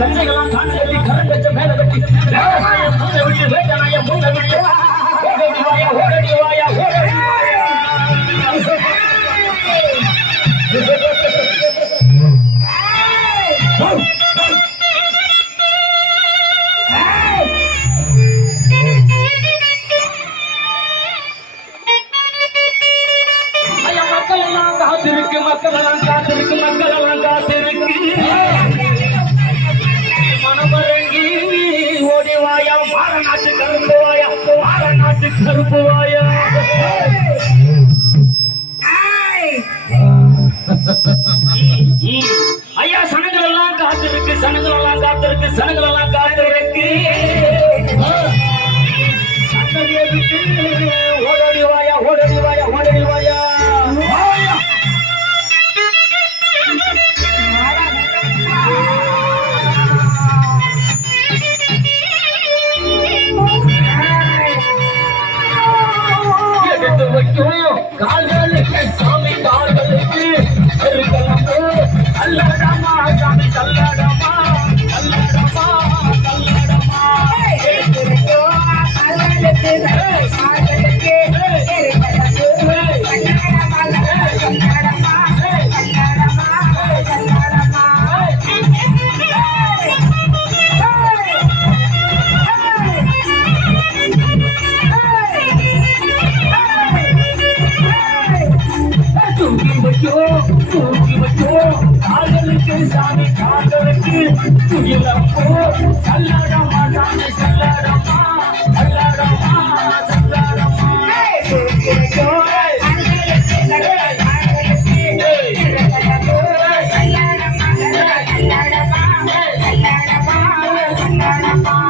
கச்சைகளாம் காண்டு கட்டி கரங்கச்ச மேல கட்டி முன்ன விட்டு வேட்டனாய முன்ன விட்டு ஓடடி வாயா ஓடடி வாயா ஓடடி காத்திருக்கு மக்கள் எல்லாம் காத்திருக்கு மக்கள் எல்லாம் காத்திருக்கு மனமரங்கி ஓடி வாயா மாறநாட்டு கருப்பு வாயா மாறநாட்டு கருப்பு வாயா ஐயா சனங்கள் எல்லாம் காத்திருக்கு சனங்கள் எல்லாம் காத்திருக்கு சனங்கள் எல்லாம் காத்திருக்கு சனங்கள் விட்டு ஓடடி வாயா ஓடடி வாயா ஓடடி வாயா கால்களுக்கு சாமி கால்களுக்கு அல்லடமா சாமி சல்லடமா அல்லடமா சல்லடமா கால்களுக்கு சாமி கால்களுக்கு துயிலப்போ சல்லடமா சாமி சல்லடமா சல்லடமா சல்லடமா சல்லடமா